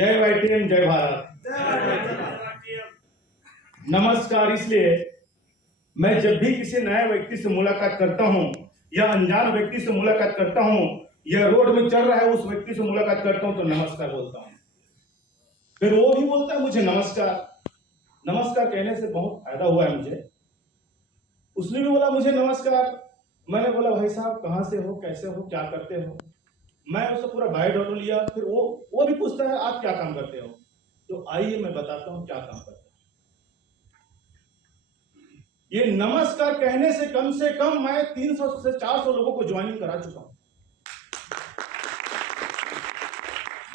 जय वाईटीएम, जय भारत। नमस्कार। इसलिए मैं जब भी किसी नए व्यक्ति से मुलाकात करता हूं या अनजान व्यक्ति से मुलाकात करता हूं या रोड में चल रहा है उस व्यक्ति से मुलाकात करता हूं तो नमस्कार बोलता हूं। फिर वो भी बोलता है मुझे नमस्कार। नमस्कार कहने से बहुत फायदा हुआ है मुझे। उसने भी बोला मुझे नमस्कार। मैंने बोला भाई साहब कहां से हो, कैसे हो, क्या करते हो। मैं उससे पूरा बायोडाटा लिया। फिर वो भी पूछता है आप क्या काम करते हो। तो आइए मैं बताता हूं क्या काम करते हो। ये नमस्कार कहने से कम मैं 300 से 400 लोगों को ज्वाइनिंग करा चुका हूं।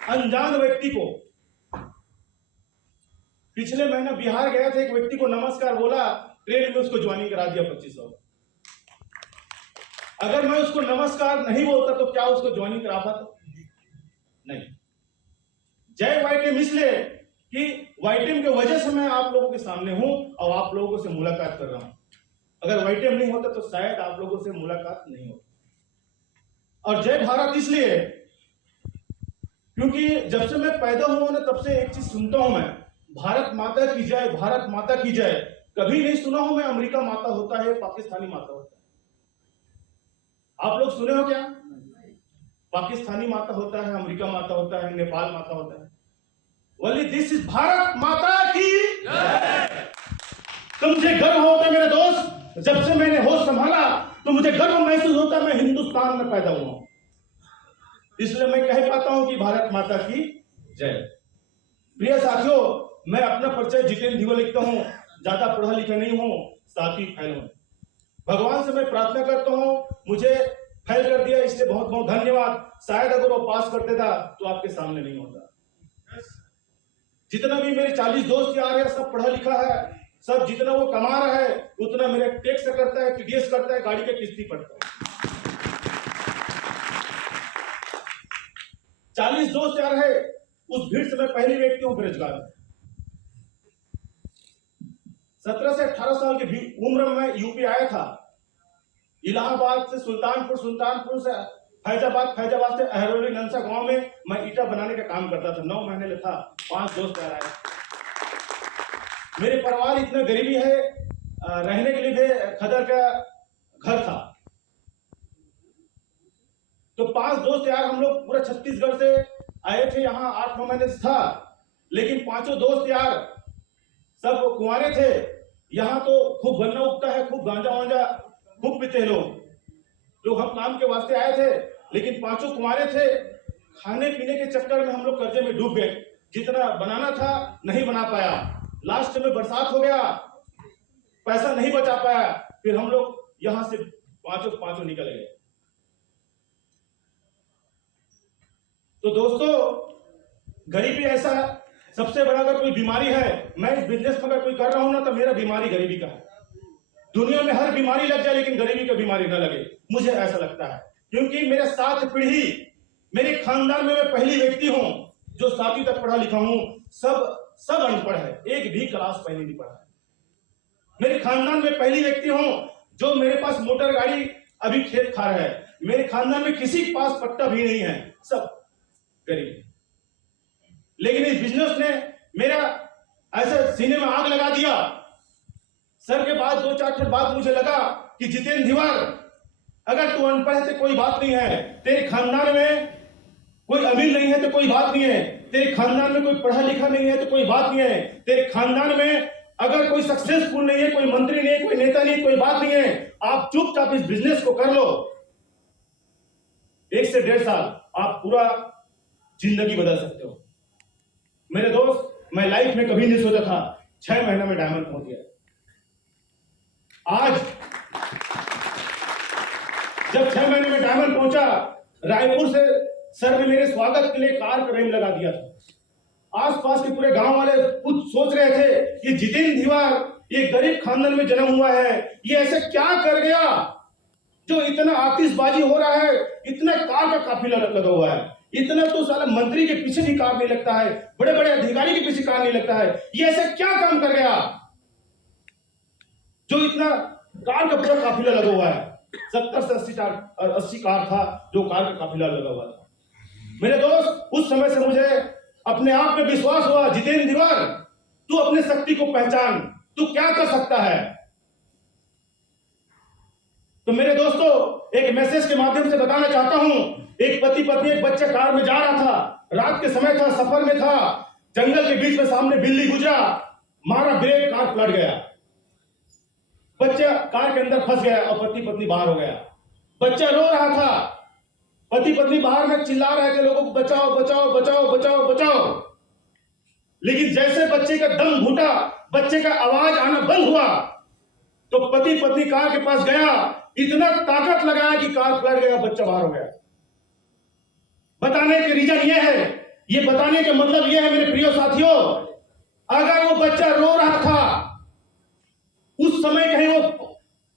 अनजान व्यक्ति को पिछले महीने बिहार गया था, एक व्यक्ति को नमस्कार बोला, ट्रेन में उसको ज्वाइनिंग करा दिया 2500। अगर मैं उसको नमस्कार नहीं बोलता तो क्या उसको ज्वाइनिंग करा पाता? नहीं। जय वाईटीएम इसलिए कि वाईटीएम के वजह से मैं आप लोगों के सामने हूं और आप लोगों से मुलाकात कर रहा हूं। अगर वाईटीएम नहीं होता तो शायद आप लोगों से मुलाकात नहीं होती। और जय भारत इसलिए क्योंकि जब से मैं पैदा हुआ ना तब से एक चीज सुनता हूं मैं, भारत माता की जय, भारत माता की जय। कभी नहीं सुना हूं मैं अमेरिका माता होता है, पाकिस्तानी माता होता है। आप लोग सुने हो क्या? पाकिस्तानी माता होता है, अमेरिका माता होता है, नेपाल माता होता है। ओनली दिस इज भारत माता की जय। तो मुझे गर्व होता है मेरे दोस्त, जब से मैंने होश संभाला तो मुझे गर्व महसूस होता है मैं हिंदुस्तान में पैदा हुआ हूं। इसलिए मैं कह पाता हूं कि भारत माता की जय। प्रिय साथियों, मैं अपना परिचय जितेंद्र धीवर लिखता हूं। ज्यादा पढ़ा लिखा नहीं हूं, साथ ही फैल हूं। भगवान से मैं प्रार्थना करता हूं मुझे फेल कर दिया, इसलिए बहुत बहुत धन्यवाद। शायद अगर वो पास कर देता तो आपके सामने नहीं होता। जितना भी मेरे 40 दोस्त यार है सब पढ़ा लिखा है, सब जितना वो कमा रहा है उतना मेरे टैक्स करता है, टीडीएस करता है, गाड़ी के किस्ती पड़ता है। 40 दोस्त यार है, उस भीड़ से मैं पहली व्यक्ति हूं बेरोजगार। 17 से 18 साल की उम्र में मैं यूपी आया था। इलाहाबाद से सुल्तानपुर, सुल्तानपुर से फैजाबाद, फैजाबाद से अहरोली नंसा गांव में मैं ईटा बनाने का काम करता था। 9 महीने में था। 5 दोस्त यार आए। मेरे परिवार इतना गरीबी है, रहने के लिए खदर का घर था। तो 5 दोस्त यार हम लोग पूरा छत्तीसगढ़ से आए थे, यहाँ 8-9 महीने से था। लेकिन 5 दोस्त यार सब कुंवारे थे। यहाँ तो खूब गन्ना उगता है, खूब गांजा वांजा खूब पीते हैं लोग हम काम के वास्ते आए थे, लेकिन 5 कुंवारे थे। खाने पीने के चक्कर में हम लोग कर्जे में डूब गए। जितना बनाना था नहीं बना पाया। लास्ट में बरसात हो गया, पैसा नहीं बचा पाया। फिर हम लोग यहां से पांचों निकल गए। तो दोस्तों, गरीबी ऐसा सबसे बड़ा अगर कोई बीमारी है, मैं इस बिजनेस में अगर कोई कर रहा हूं ना तो मेरा बीमारी गरीबी का है। दुनिया में हर बीमारी लग जाए लेकिन गरीबी का बीमारी ना लगे, मुझे ऐसा लगता है। क्योंकि मेरे 7 पीढ़ी, मेरे खानदान में मैं पहली व्यक्ति हूं जो 7वीं तक पढ़ा लिखा हूं। सब अनपढ़ है, एक भी क्लास पहले नहीं पढ़ा है। मेरे खानदान में पहली व्यक्ति हूं जो मेरे पास मोटर गाड़ी अभी खेत खा रहा है। मेरे खानदान में किसी के पास पट्टा भी नहीं है, सब गरीब। लेकिन इस बिजनेस ने मेरा ऐसा सीने में आग लगा दिया। सर के बाद 2-4 बाद मुझे लगा कि जितेंद्र धीवर, अगर तू अनपढ़ है तो कोई बात नहीं है, तेरे खानदान में कोई अमीर नहीं है तो कोई बात नहीं है, तेरे खानदान में कोई पढ़ा लिखा नहीं है तो कोई बात नहीं है, तेरे खानदान में अगर कोई सक्सेसफुल नहीं है, कोई मंत्री नहीं, कोई नेता नहीं, कोई बात नहीं है। आप चुपचाप इस बिजनेस को कर लो। 1 से 1.5 साल आप पूरा जिंदगी बदल सकते हो। मेरे दोस्त, मैं लाइफ में कभी नहीं सोचा था 6 महीने में डायमंड पहुंच गया। आज जब 6 महीने में डायमंड पहुंचा, रायपुर से सर ने मेरे स्वागत के लिए कार का रेम लगा दिया था। आसपास के पूरे गांव वाले कुछ सोच रहे थे कि जितेंद्र धीवर ये गरीब खानदान में जन्म हुआ है, ये ऐसे क्या कर गया जो इतना आतिशबाजी हो रहा है, इतना कार का काफिला लगा हुआ है। इतना तो साला मंत्री के पीछे भी कार नहीं लगता है, बड़े बड़े अधिकारी के पीछे कार नहीं लगता है। ये ऐसा क्या काम कर गया जो इतना कार का पूरा काफिला लगा हुआ है। 70 से 80 कार था जो कार का काफिला लगा हुआ था। मेरे दोस्त, उस समय से मुझे अपने आप में विश्वास हुआ, जितेंद्र दिवर तू अपने शक्ति को पहचान, तू क्या कर सकता है। तो मेरे दोस्तों एक मैसेज के माध्यम से बताना चाहता हूं, एक पति पत्नी एक बच्चा कार में जा रहा था, रात के समय था, सफर में था, जंगल के बीच में सामने बिल्ली गुजरा, मारा ब्रेक, कार पलट गया, बच्चा कार के अंदर फंस गया और पति पत्नी बाहर हो गया। बच्चा रो रहा था, पति पत्नी बाहर में चिल्ला रहे थे लोगों को बचाओ बचाओ बचाओ बचाओ बचाओ, लेकिन जैसे बच्चे का दम घुटा, बच्चे का आवाज आना बंद हुआ, तो पति पत्नी कार के पास गया, इतना ताकत लगाया कि कार पलट गया, बच्चा बाहर हो गया। बताने के रीजन ये है, ये बताने का मतलब ये है मेरे प्रिय साथियों, अगर वो बच्चा रो रहा था उस समय कहीं वो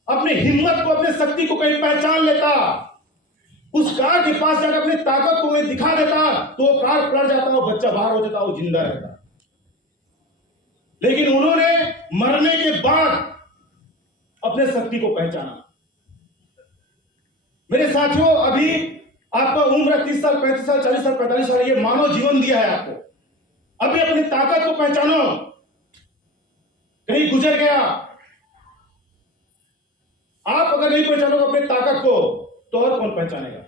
अपनी हिम्मत को, अपने शक्ति को कहीं पहचान लेता, उस कार के पास जाकर अपनी ताकत को वहीं दिखा देता, तो वो कार पलट जाता, वो बच्चा बाहर हो जाता, वो जिंदा रहता। लेकिन उन्होंने मरने के बाद अपने शक्ति को पहचाना। मेरे साथियों, अभी आपका उम्र 30 साल, 35 साल, 40 साल, 45 साल, ये मानव जीवन दिया है आपको। अभी अपनी ताकत को पहचानो। कहीं गुजर गया, आप अगर नहीं पहचानोगे अपनी ताकत को, तो और कौन पहचानेगा।